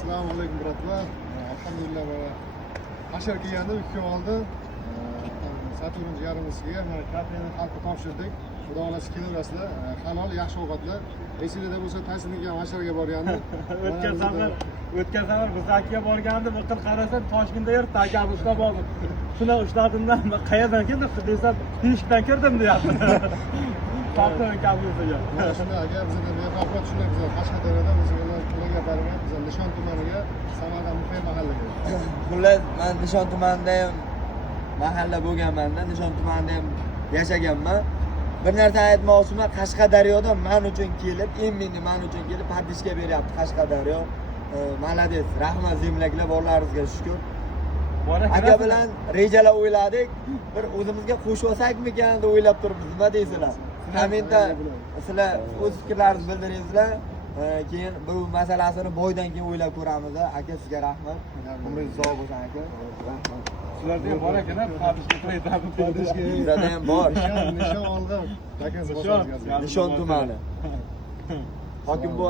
Assalomu alaykum birodar. Alhamdulillah hashar kelganda 2 kun oldin Saturn yarimisiga mana kafeni xalqqa topshirdik. Xudo xolasi kelaverasizlar. Halol, yaxshi ovqatlar. Esingizda bo'lsa Taysinga ham hasharga borgandi. O'tgan safar Buzakiga borganda bir qil qarasam Toshkentda yuribdi, akam ushlab oldi. Shuni ushladimdan qayerdan keldi desam, teshikdan kirdim deyapti. Topdim kabusiga. Mana shunda aka bizda bexavfot shunday biz Qashqadaryoda biz ularga baraman, biz Nishon tumaniga Samarqand Mufay mahallaga. Xullas, men Nishon tumanida ham mahalla bo'lganman-da, Nishon tumanida ham yashaganman. Bir narsa aytmoqchiman, Qashqadaryoda men uchun kelib, endi men uchun kelib paddishka beryapti Qashqadaryo. Malades, rahmat zemlaklar borlaringizga shukr. Aka bilan rejalar o'yladik. Bir o'zimizga qo'shib olsakmikan deb o'ylab turibmiz. Nima deysizlar? Kommentda sizlar o'z fikrlaringizni bildiringizlar. Keyin bu masalasini boydan keyin o'ylab ko'ramiz. Aka sizga rahmat. Umringiz sog' bo'lsin aka. Rahmat. Sizlarda ham bor ekan, paddishka Bizda ham bor. Nishon oldi. Nishon tumani. Hokim bu